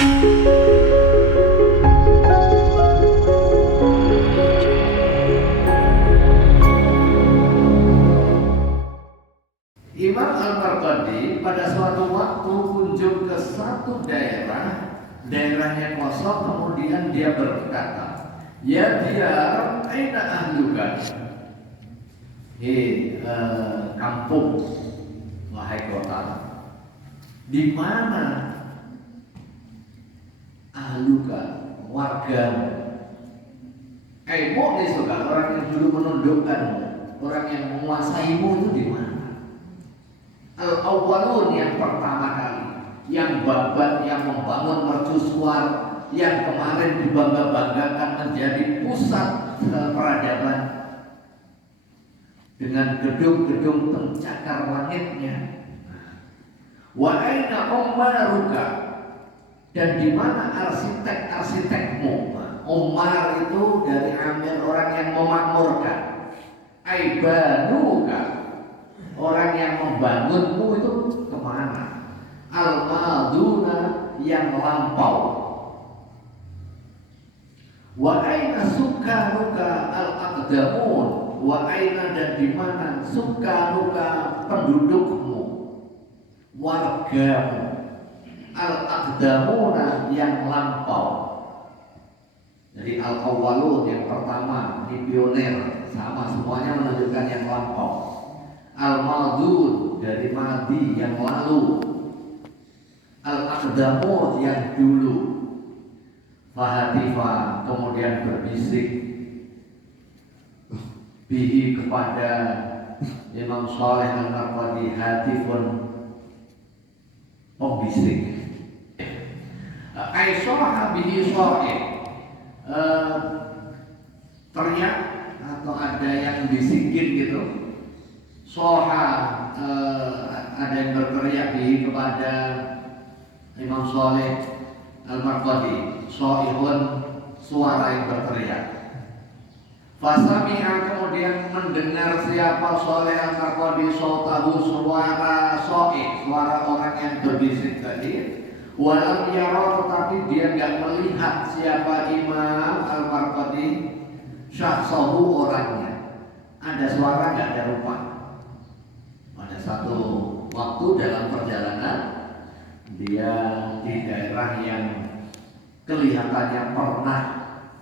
Imam Al-Marqadi pada suatu waktu kunjung ke satu daerahnya kosong, kemudian dia berkata, ya diyar, aina ahluka? Kampung, wahai kota, di mana ahluka, wargamu? Mu'ni suka, orang yang dulu menundukkanmu, orang yang menguasaimu itu di mana? Al-awwalun, yang pertama kali, yang babat, yang membangun mercusuar, yang kemarin dibangga-banggakan menjadi pusat peradaban dengan gedung-gedung pencakar langitnya. Wa aina umaruka, dan di mana arsitek-arsitekmu? Umar itu dari amir, orang yang memakmurkan. Aibanuka, orang yang membangunmu itu kemana? Al-maduna, yang lampau. Wa aina sukanuka al-aqdamun, wa aina, dan di mana sukanuka, pendudukmu, wargamu, al-aqdamuna, yang lampau. Jadi al-awwalun yang pertama, ini pioner, sama semuanya menunjukkan yang lampau. Al-madun, dari madi, yang lalu. Al-aqdamun, yang dulu. Fahatifa, kemudian berbisik bihi, kepada Imam Shalih Al-Marqadi, hatifun, pembisik. Aisyah bihi sholih, teriak atau ada yang bisikin gitu. Soha, ada yang berteriak bihi, kepada Imam Shalih Al-Marqadi. Soihun, suara yang berteriak. Fasami'a, kemudian mendengar siapa Shalih Al-Marqadi sautahu, suara soih, suara orang yang berbisik tadi. Walam yara, tetapi dia enggak melihat siapa Imam Al-Marqadi syahsahu, orangnya. Ada suara, enggak ada rupa. Pada satu waktu dalam perjalanan, dia di daerah yang kelihatannya pernah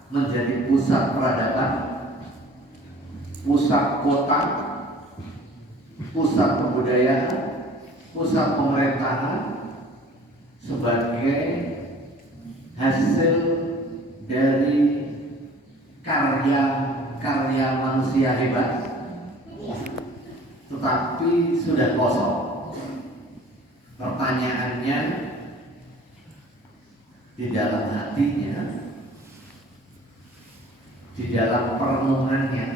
menjadi pusat peradaban, pusat kota, pusat kebudayaan, pusat pemerintahan, sebagai hasil dari karya manusia hebat, tetapi sudah kosong. Pertanyaannya, di dalam hatinya, di dalam perenungannya,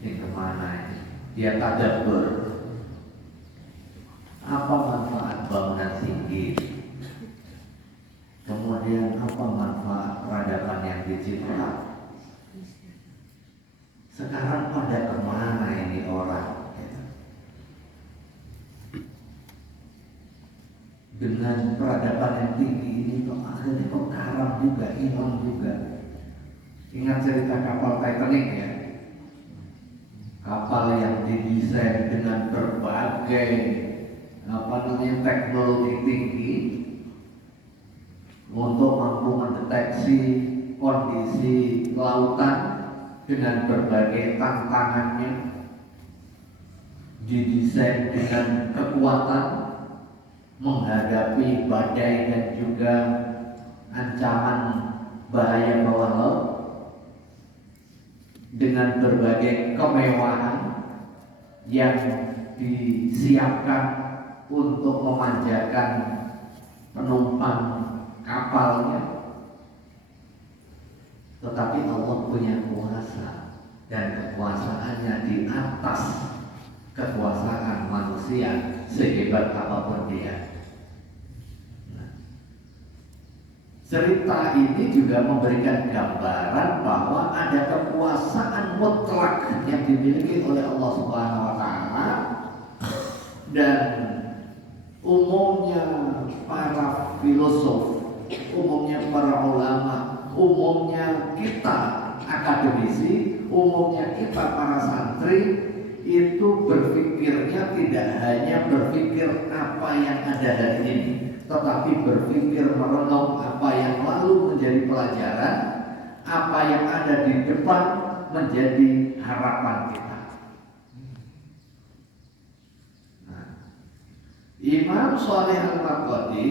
ini kemana ini? Dia tadabbur. Apa manfaat bangunan tinggi? Kemudian apa manfaat peradaban yang dicipta? Sekarang pada kemana ini orang? Dengan peradaban yang tinggi ini kok akhirnya kok karam juga, hilang juga. Ingat cerita kapal Titanic ya? Kapal yang didesain dengan berbagai teknologi tinggi untuk mampu mendeteksi kondisi lautan dengan berbagai tantangannya, didesain dengan kekuatan menghadapi badai dan juga ancaman bahaya bawah laut, dengan berbagai kemewahan yang disiapkan untuk memanjakan penumpang kapalnya. Tetapi Allah punya kuasa, dan kekuasaannya di atas kekuasaan manusia sehebat apapun dia. Cerita ini juga memberikan gambaran bahwa ada kekuasaan mutlak yang dimiliki oleh Allah Subhanahu wa taala, dan umumnya para filosof, umumnya para ulama, umumnya kita akademisi, umumnya kita para santri itu berpikirnya tidak hanya berpikir apa yang ada hari ini, tetapi berpikir merenung apa yang lalu menjadi pelajaran, apa yang ada di depan menjadi harapan kita. Imam Shalih Al-Marqadi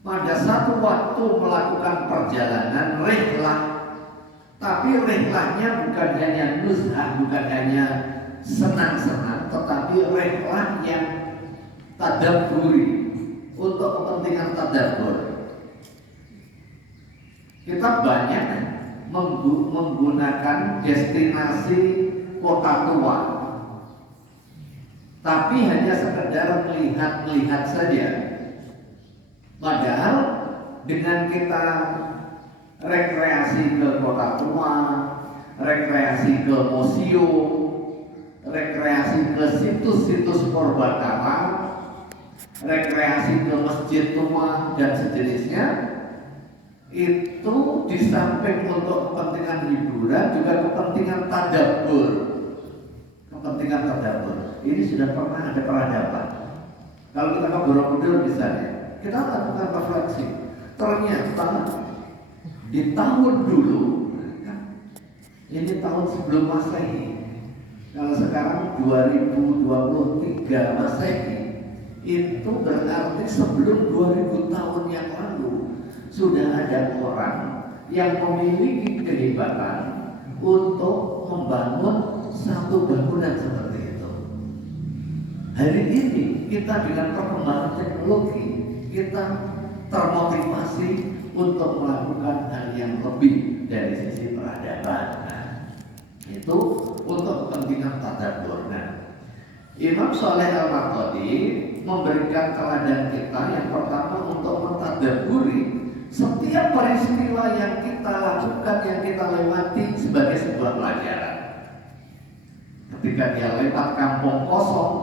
pada satu waktu melakukan perjalanan rihlah, tapi rihlahnya bukan hanya nuzhah, bukan hanya senang-senang, tetapi rihlah yang tadabburi, untuk kepentingan tadabbur. Kita banyak menggunakan destinasi kota tua, tapi hanya sekedar melihat-melihat saja. Padahal dengan kita rekreasi ke kota tua, rekreasi ke museum, rekreasi ke situs-situs purbakala, rekreasi ke masjid tua dan sejenisnya, itu di samping untuk kepentingan hiburan juga kepentingan tadabbur. Kepentingan tadabbur ini sudah pernah ada peradaban. Kalau kita ke Borobudur misalnya, kita lakukan refleksi. Ternyata di tahun dulu, ini tahun sebelum Masehi, kalau sekarang 2023 Masehi, itu berarti sebelum 2000 tahun yang lalu sudah ada orang yang memiliki kehebatan untuk membangun satu bangunan seperti itu. Hari ini kita dengan perkembangan teknologi, kita termotivasi untuk melakukan hal yang lebih dari sisi peradaban. Nah, itu untuk kepentingan tadabbur. Nah, Imam Shalih Al-Marqadi memberikan teladan kita yang pertama untuk mentadabburi setiap peristiwa yang kita lakukan, yang kita lewati sebagai sebuah pelajaran. Ketika dia lewat kampung kosong,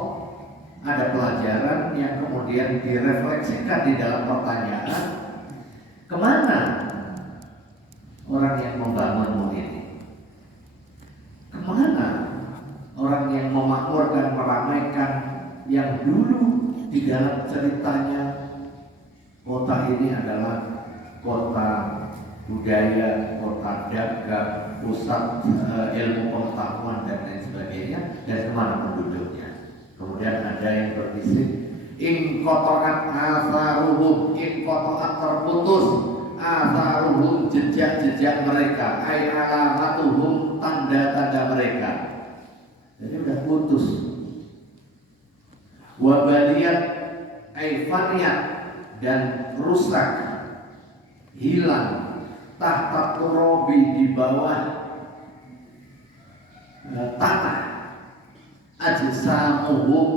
ada pelajaran yang kemudian direfleksikan di dalam pertanyaan, kemana orang yang membangunmu ini? Kemana orang yang memakmurkan, meramaikan yang dulu di dalam ceritanya kota ini adalah kota budaya, kota dagang, pusat ilmu pengetahuan dan lain sebagainya, dan kemana penduduknya? Kemudian ada yang berbisik, in kotorat asaruhum, in kotorat terputus asaruhum, jejak-jejak mereka, ay alamatuhum, tanda-tanda mereka. Jadi sudah putus. Wabaliyat ay faniyat, dan rusak, hilang, tahta turobi, di bawah tanah, ajsamuhum,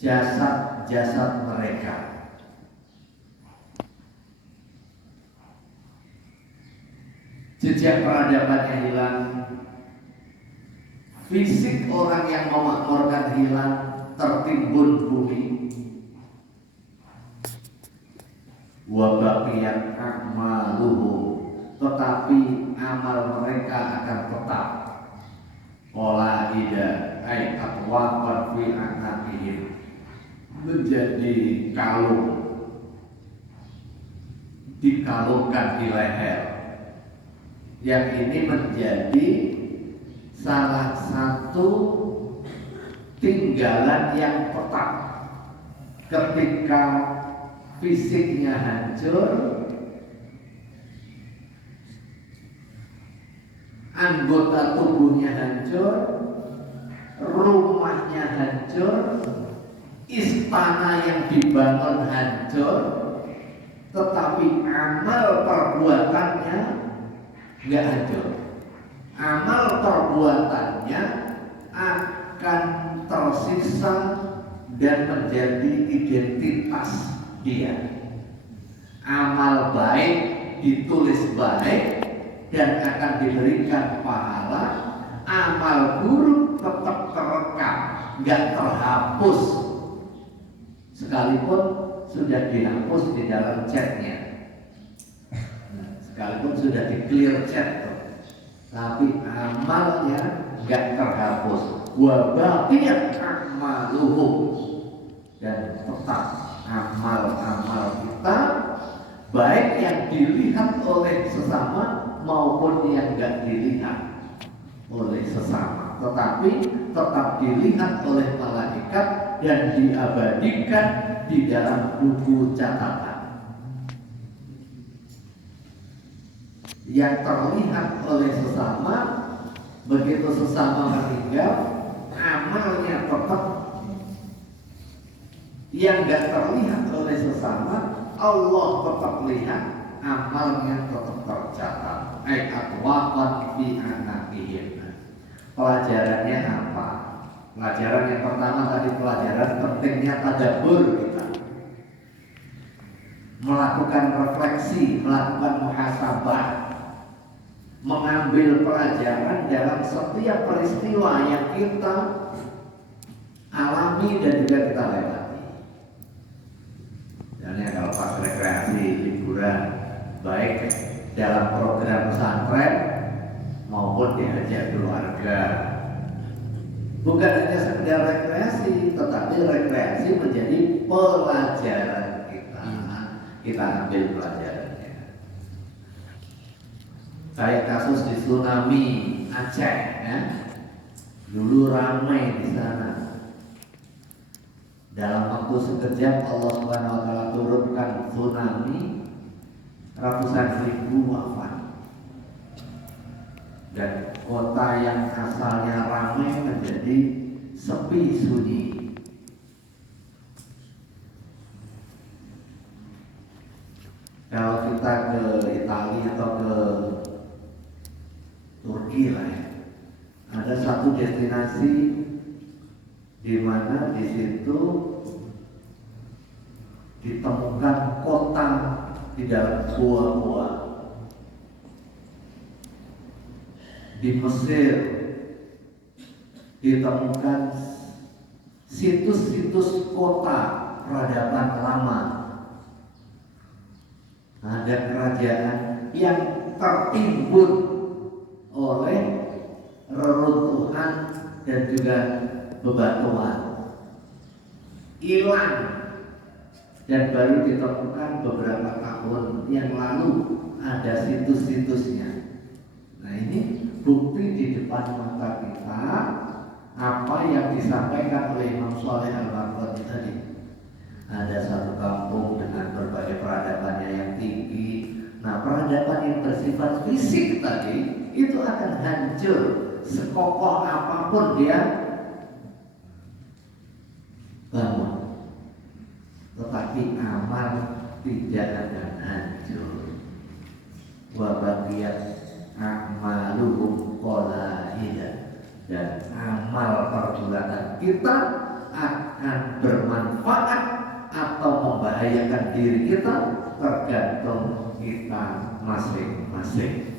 jasad-jasad mereka. Jejak peradabannya hilang, fisik orang yang memakmurkan hilang, tertimbun bumi. Wa baqiyat a'maluhum, tetapi amal mereka akan tetap. Qala ida ay atwaqan fi anaqihim, menjadi kalung, dikalungkan di leher. Yang ini menjadi salah satu tinggalan yang tetap ketika fisiknya hancur, anggota tubuhnya hancur, rumahnya hancur, istana yang dibangun hancur, tetapi amal perbuatannya nggak hancur. Amal perbuatannya akan tersisa dan menjadi identitas dia. Amal baik ditulis baik dan akan diberikan pahala. Amal buruk tetap terekam, nggak terhapus sekalipun sudah dihapus di dalam chatnya, sekalipun sudah di clear chat tuh, tapi amalnya nggak terhapus. Wa baqiyat amaluhum, dan tetap amal-amal kita baik yang dilihat oleh sesama maupun yang nggak dilihat oleh sesama, tetapi tetap dilihat oleh malaikat dan diabadikan di dalam buku catatan. Yang terlihat oleh sesama, begitu sesama meninggal, amalnya tetap. Yang nggak terlihat oleh sesama, Allah tetap lihat, amalnya tetap tercatat. Atwaqan fi anaqihim. Pelajarannya apa? Pelajaran yang pertama tadi, pelajaran pentingnya tadabbur kita, melakukan refleksi, melakukan muhasabah, mengambil pelajaran dalam setiap peristiwa yang kita alami dan juga kita lewati. Misalnya kalau pas rekreasi, liburan, baik dalam program pesantren maupun diajak keluarga, bukan hanya sekedar rekreasi, tetapi rekreasi menjadi pelajaran kita. Kita ambil pelajarannya. Kayak kasus di tsunami Aceh, ya. Dulu ramai di sana. Dalam waktu sekejap Allah Subhanahu wa taala turunkan tsunami, ratusan ribu wafat. Dan kota yang asalnya ramai menjadi sepi sunyi. Kalau kita ke Italia atau ke Turki lah ya, ada satu destinasi di mana di situ ditemukan kota di dalam gua-gua. Di Mesir ditemukan situs-situs kota peradaban lama. Ada kerajaan yang tertimbun oleh reruntuhan dan juga bebatuan, hilang, dan baru ditemukan beberapa tahun yang lalu ada situs-situsnya. Nah, ini bukti di depan mata kita apa yang disampaikan oleh Imam Shalih Al-Marwazi tadi. Ada satu kampung dengan berbagai peradabannya yang tinggi. Nah, peradaban yang bersifat fisik tadi itu akan hancur sekokoh apapun dia bangun, tetapi amal tidak akan hancur. Wa baqiyat a'maluhum qalailan, dan amal perbuatan kita akan bermanfaat atau membahayakan diri kita tergantung kita masing-masing.